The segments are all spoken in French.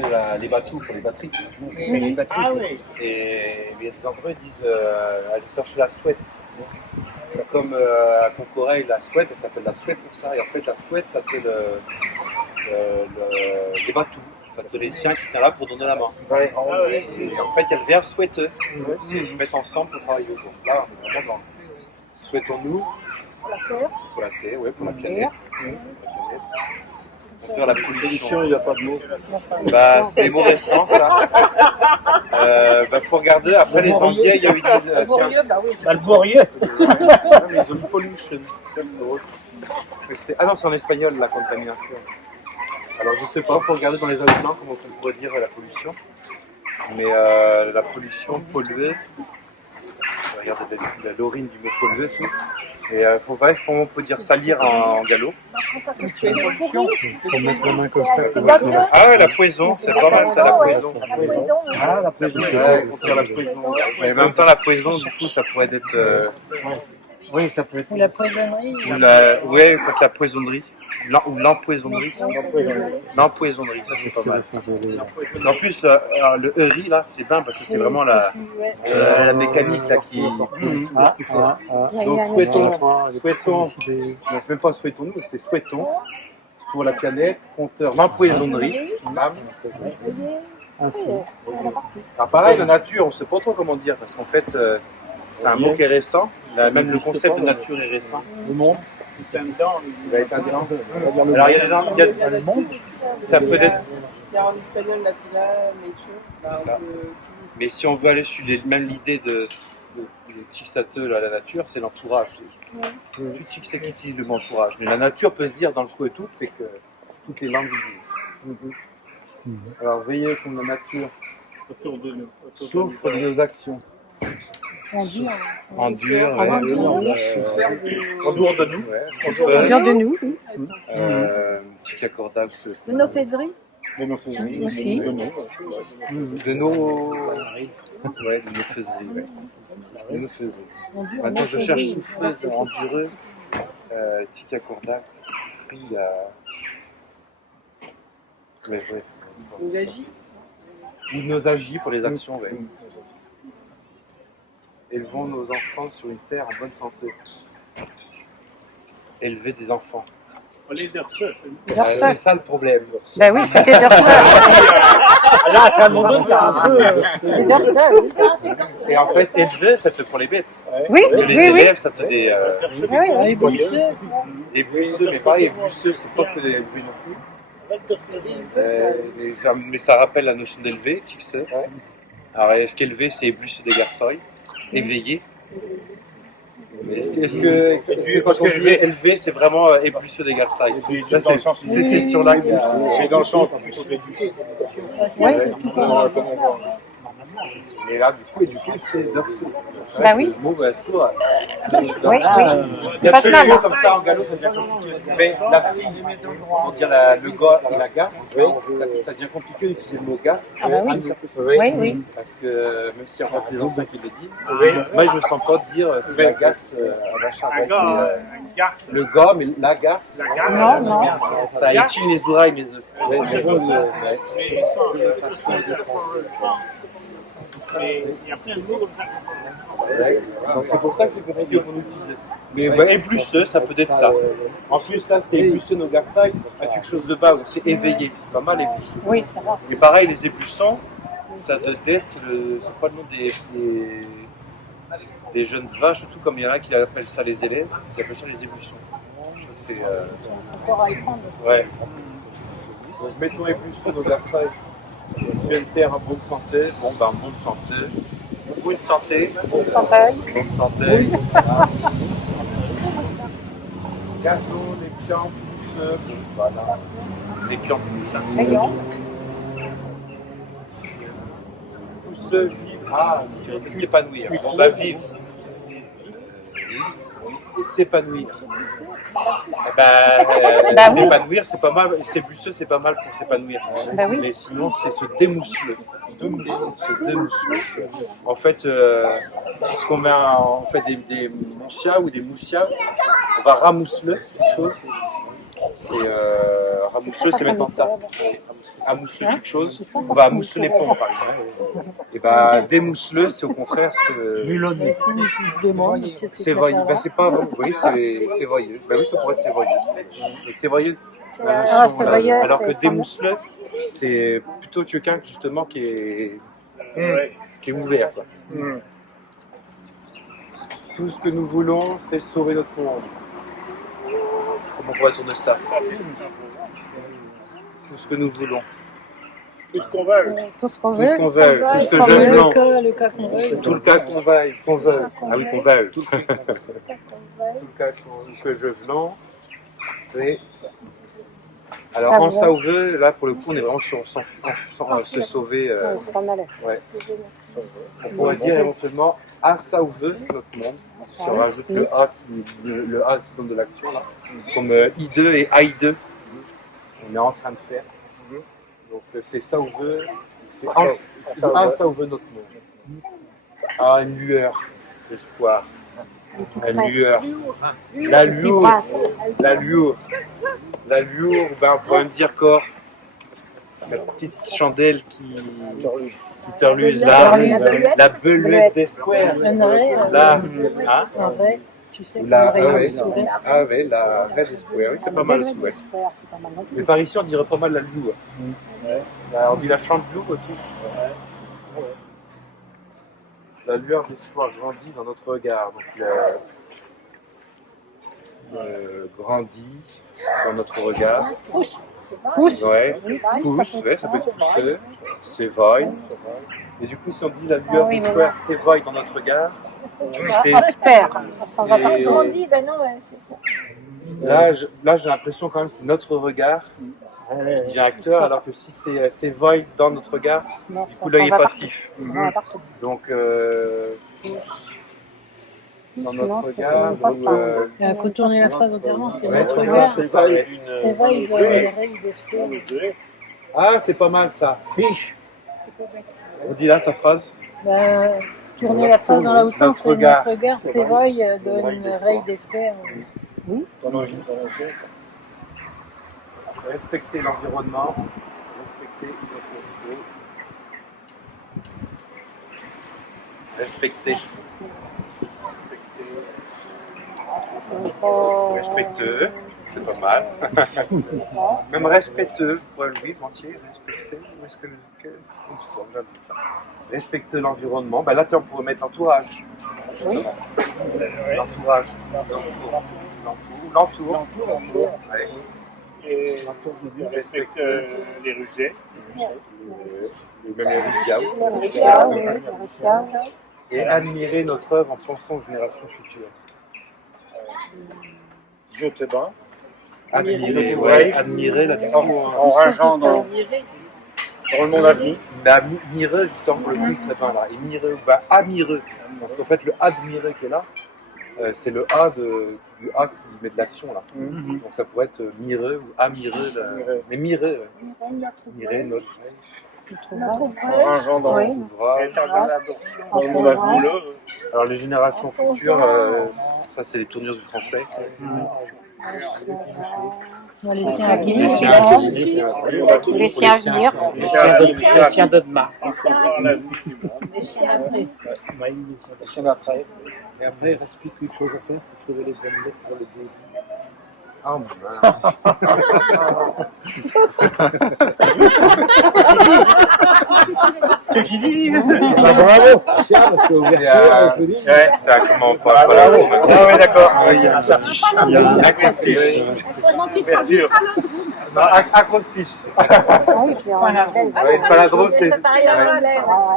c'est les batous pour les batteries. Ah oui. Et il y a des endroits qui disent aller chercher la souette. Comme à Concoreil, la souette, elle s'appelle la souette pour ça. Et en fait, la souette, ça fait les batous. Ça fait les siens qui sont là pour donner la main. Ouais. Et en fait, il y a le verbe souhaiteux. Ils se mettent ensemble pour travailler. Donc là, on est vraiment dans souhaitons-nous. Pour la terre. Pour la terre, oui, pour la planète. Pour la pollution, Il n'y a pas de mots. bah, c'est des mots récents, ça. Faut regarder. Après, les Anglais, il y a eu des. Le bourrieux, bah oui. Bah, le bourrier. Mais ils ont mis pollution. Ah non, c'est en espagnol, la contamination. Alors, je sais pas, il faut regarder dans les aliments comment on pourrait dire la pollution. Mais la pollution, polluée. Regardez l'origine du mot pollué, tout. Et il faut voir comment on peut dire salir en gallo. Tu es pollution. Faut mettre la main comme ça. Ah ouais, la poison, c'est pas mal ça, la poison. La poison. Ah, la poison. Ouais, pour dire la poison. Mais en même temps, la poison, du coup, ça pourrait être. Oui, ça peut être. Ou la poisonnerie. Ouais, contre la poisonnerie. Ou l'empoisonnerie. L'empoisonnerie, ça c'est pas mal. En plus, le ERI là, c'est bien parce que c'est vraiment la mécanique là qui. Donc souhaitons, c'est même pas souhaitons-nous, c'est souhaitons pour la planète contre l'empoisonnerie. Ainsi. Ah, pareil, la nature, on sait pas trop comment dire parce qu'en fait, c'est un mot qui est récent. Même le concept de nature est récent. Le monde. Il va être un grand. Alors il y a des gens, le monde, ça peut être. Il y a en espagnol natura, nature. Bah, Ça. on peut aussi... Mais si on veut aller sur même l'idée de Chixate, la nature, c'est l'entourage. Plus Chixate qui utilise le mot entourage. Mais la nature peut se dire dans le coup et tout, c'est que toutes les langues le disent. Alors veillez comme la nature Autour de nous. souffre de nos actions. Endure. Endure, Endure. en dehors de nous. En dehors de nous. Petit accordat. De nos faiseries. Aussi. De nos. Ouais, de nos faiseries. Ouais. De nos faiseries. Maintenant, je cherche souffler, endureux. Petit accordat. Souffrir, il y a. Ouais. Nous agit. Ou nos agis pour les actions, ouais. Élevons nos enfants sur une terre en bonne santé. Élever des enfants. On est d'Ursuf. C'est ça le problème. Ben oui, c'était Ursule. Là, ça me donne ça un peu. C'est Ursule. Et en fait, élever, ça te pour les bêtes. Oui, Parce que les oui, oui. élèves, ça te des. Oui, Des buisseux, mais pareil, les buisseux, c'est pas que des bruits non plus. Mais ça rappelle la notion d'élever, Tix. Alors, est-ce qu'élever, c'est ébusser des garçons, éveiller? Est-ce que quand on dit élever, c'est vraiment ébusser des garçons? Là, c'est cette session-là. C'est dans le sens plutôt d'éduquer. Oui. Et là, du coup, c'est d'Ursule. Bah oui. Le mot va se trouver. Oui, oui. Il y a Passe deux mal. mots comme ça en gallo, ça devient compliqué. Mais la fille, on dit le gars et la garce, ça devient compliqué d'utiliser le mot garce. Ah bah oui. Oui, oui. Parce que même s'il y a encore des anciens qui le disent, moi je ne sens pas dire c'est la garce à machin. C'est le gars, mais la garce. Non, non. Ça étire les oreilles, mes œufs. Et après, un mot Donc c'est pour ça que c'est compliqué pour nous utiliser. Mais éblusseux, ça peut être ça. En plus, là, c'est éblusseux nos garçons, c'est quelque chose de bas, donc c'est éveillé. C'est pas mal éblusseux. Oui, ça va. Et pareil, les éblussons, ça te dette, c'est pas le nom des jeunes vaches, surtout comme il y en a qui appellent ça les élèves, ils appellent ça les éblussons. Je trouve que c'est. Encore à y prendre. Ouais. Donc mettons éblusseux nos garçons. Sur une terre en bonne santé, bon ben en bonne santé. Bonne santé. Bonne santé. Bonne santé. Gâteau, les pions, pousseux. Voilà. C'est les pions pousseux. Rayon. Pousseux, vivre. Ah, s'épanouir. Bon bah vivre. Et s'épanouir. Bah oui. S'épanouir, c'est pas mal. S'éblusseux, c'est pas mal pour s'épanouir. Bah oui. Mais sinon, c'est se démousseler. Se démousseler. En fait, parce qu'on met on fait des moussia ou des moussia, on va ramousseler quelque chose. C'est Ramousseux, c'est maintenant ça. Amousseleux quelque chose, on va amousseler les ponts, par exemple. Et bah, démousseleux, c'est au contraire, Mais si il se demande, tu sais ce que tu vas sévoyeux. faire Bah, là. c'est pas vraiment, vous voyez, c'est sévoyeux. Bah oui, ça pourrait être sévoyeux. Et sévoyeux, Ah, sévoyeux, alors que c'est démousseleux, c'est plutôt quelqu'un justement qui est ouvert, quoi. Tout ce que nous voulons, c'est sauver notre monde. Comment on pourrait tourner ça? Tout ce que nous voulons. Tout ce qu'on veut. Tout ce qu'on Tout veut. ce qu'on veut, tout ce que Qu'on je veut, veux. le cas qu'on veut. Tout le cas qu'on veuille. Qu'on veut. Ah oui, qu'on veuille. Tout Qu'on veut. le cas que je veux, c'est. Alors Ça en va. sauveux, là pour le coup, on est vraiment sur se sauver. S'en aller. Ouais. On pourrait dire éventuellement à sauveux notre monde. Si on rajoute le A qui donne de l'action là, comme I2 et AI2, on est en train de faire. Donc c'est sauveux, c'est un sauveux notre monde. Ah, une lueur d'espoir. La lueur. La lueur. La lueur. La lueur, ben, on pourrait même dire corps. La petite chandelle qui terluse là. La beluette d'espoir. Un vrai, Là, hein? un vrai, tu sais, La, un rayon ouais, sourire. ah ouais, la vraie d'espoir. Oui, c'est pas mal aussi, ouais. C'est pas mal non Mais plus. par ici, on dirait pas mal la loue. On dit la chanteloup et tout. La lueur d'espoir grandit dans notre regard. Donc, grandit dans notre regard. Pousse. Ouais, pousse, ouais, ça peut être pousser, s'éveille. Et du coup, si on dit la lueur oui, mais d'espoir s'éveille dans notre regard, c'est. J'espère. Ça va pas c'est- trop. Ben non, ouais, c'est ça. Là, j'ai l'impression quand même que c'est notre regard qui devient acteur, alors que si c'est s'éveille dans notre regard, Non, du coup là il est passif. Donc dans Sinon, notre c'est regard, pas ou, Il faut tourner la phrase entièrement. C'est ouais, notre tu vois, regard. c'est ça, ouais. C'est vrai, il doit y avoir des règles d'espoir. Ah, c'est pas mal ça. Riche. Redis là ta phrase. Tourner la phrase dans l'autre sens, Notre c'est regard. notre regard s'éveille donne une règle d'espoir. Respecter l'environnement, respecter l'autorité. Respecter. Respecteux, c'est pas mal. Même respecteux, ouais, oui, entier, respecter. Où est-ce que respecter l'environnement. Ben là, on pourrait mettre l'entourage. Justement. L'entourage. L'entour. Ouais. Et on respecte les rusés. Même les rizias. Et admirer notre œuvre en pensant aux générations futures. Dieu te bat. Admirer, ouais, admirer la En rageant dans le monde à venir. Bah, mireux, justement, pour le coup, il serait bien là. Et mireux, bah, amireux. Parce qu'en fait, le admirer qui est là, c'est le A du A qui met de l'action là. Donc ça pourrait être mireux ou amireux. Mais mireux, ouais. Mirer notre En rageant dans ouvrage. le monde à venir. Alors les générations futures, ça c'est les tournures du français. Les siens à Les venir. siens à venir. Les siens à venir. Les chiens d'Odmar. Les chiens après. Les chiens d'après. Et après, il reste plus qu'une chose à faire, c'est trouver les bonnes lettres pour le début. Ah mince. C'est qui dit? Ah, bravo! Tiens, parce que ouverture, Ouais, ça comment pas là. Ah oui, d'accord. il y a un acrostiche. Il y a un Acrostiche. Ouverture. Non, acrostiche. Oui, puis on a Ouais, palindrome,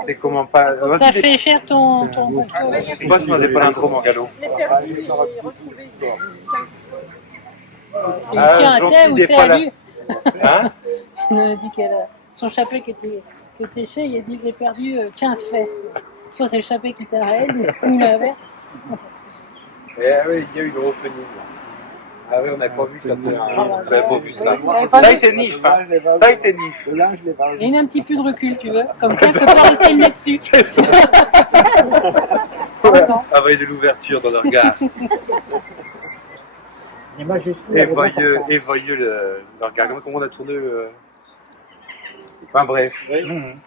c'est comment pas. Ça fait cher ton Je sais pas si on a des palindromes en galop. C'est une chien à gentil thé ou des c'est à pala- lui. Hein? Il me dit qu'elle a son chapelet qui était chez, il a dit qu'il a perdu 15 faits. Soit c'est le chapelet qui t'arrête ou l'inverse. Eh oui, il y a eu une opening. Ah oui, on n'a pas vu ça. Vous n'avez pas vu ça. pas vu. Titanis, hein. Titanis. Il y a un petit peu de recul, tu veux. Comme ça, peut pas rester le nez dessus. Avec de l'ouverture dans le regard. Et moi, j'ai su. Et voyez le regard, comment on a tourné. Enfin bref. Oui. Mhm.